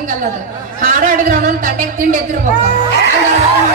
ಹಂಗಲ್ಲದ. ಹಾರ ಹಿಡಿದ್ರ ಅವನೊಂದು ತಟ್ಟೆಗೆ ತಿಂಡಿ ಎತ್ತಿರ್ಬೇಕು.